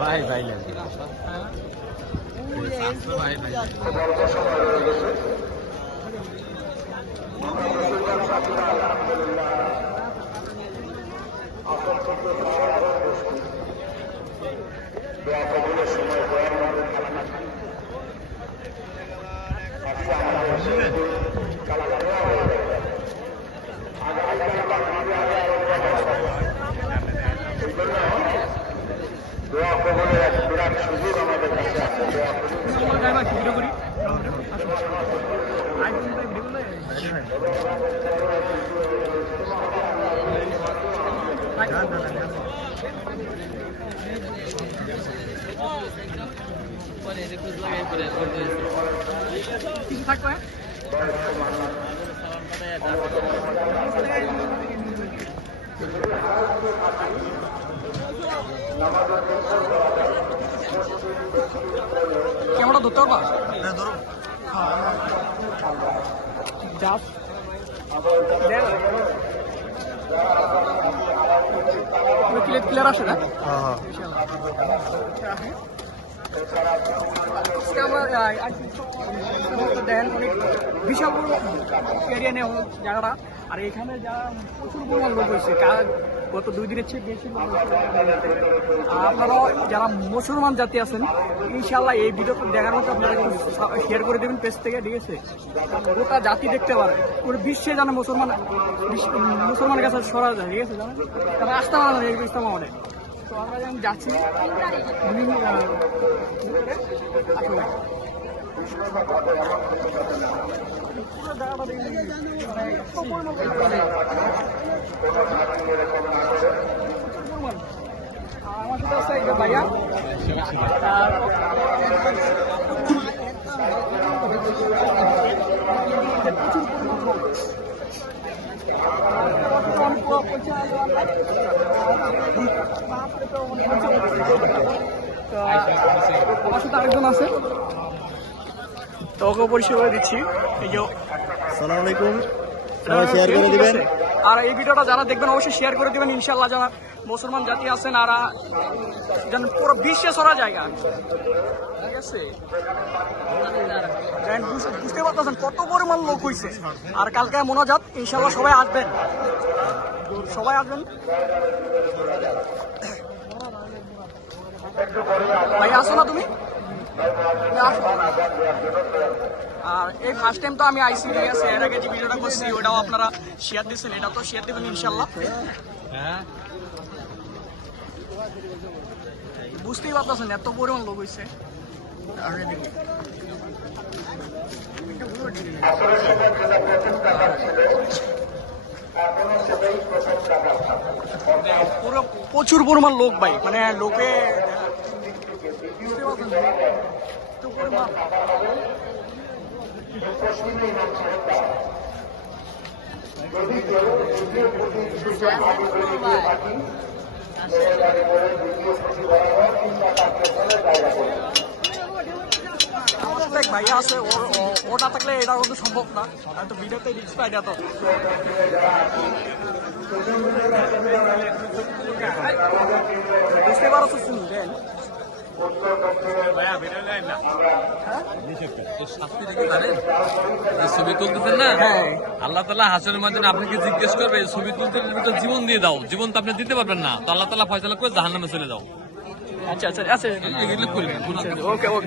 ভাই ভাই দোয়া কবুলের এক বিরাট সুযোগ আমাদের কাছে আছে। ক্যামেরা ধরতে পারবা? ক্লিয়ার আসে না? দেখেন অনেক বিশাল এরিয়া নেওয়া জায়গাটা, আর এখানে যা প্রচুর পরিমাণ লোক হয়েছে, গত 2 দিনের চেয়ে বেশি লোক হয়েছে। আপনারা যারা মুসলমান জাতি আছেন, ইনশাল্লাহ এই ভিডিওটা দেখার মতো আপনারা শেয়ার করে দেবেন পেজ থেকে, ঠিক আছে? গোটা জাতি দেখতে পারে, পুরো বিশ্বে জানে মুসলমানের কাছে সরা যায়, ঠিক আছে? জানেন তারা আসতে পারে না ইসলাম আমাদের। তো আমরা যখন যাচ্ছি আমার সাথে আছে ভাইয়া, আমার সাথে আরেকজন আছে, তো ওকে পরিচয় করে দিচ্ছি। এই যে আসসালামু আলাইকুম, সবাই শেয়ার করে দিবেন। আর এই ভিডিওটা যারা দেখবেন অবশ্যই শেয়ার করে দিবেন। ইনশাল্লাহ যারা মুসলমান জাতি আছেন আর যেন পুরো বিশ্বে ছড়া জায়গা, ঠিক আছে? বুঝতে পারতেছেন কত পরিমাণ লোক হয়েছে। আর কালকে মোনাজাত, ইনশাল্লাহ সবাই আসবেন, সবাই আসবেন। ভাই আসো না তুমি? আর এই ফার্স্ট টাইম তো আমি আইসি, ঠিক আছে? এর আগে যে ভিডিওটা করছি ওটাও আপনারা শেয়ার দিচ্ছেন, এটা তো শেয়ার দেবেন ইনশাল্লাহ। বুঝতেই পারতেছেন এত পরিমাণ লোক হয়েছে। পুরো প্রচুর পরিমাণ লোক ভাই, মানে লোকে ভাইয়া আছে, ওটা থাকলে এটা কিন্তু সম্ভব না, তো ভিডিওতে রিস্ক পাই না। তো বুঝতে পারছো শুনবেন ছবি তুলতেছেন না, আল্লাহ তাআলা হাসরের ময়দানে আপনাকে জিজ্ঞেস করবে ছবি তুলতে জীবন দিয়ে দাও, জীবন তো আপনি দিতে পারবেন না, তো আল্লাহ তাআলা ফয়সালা করে জাহান্নামে চলে যাও। আচ্ছা আচ্ছা আচ্ছা, এগুলো করবেন। ওকে ওকে।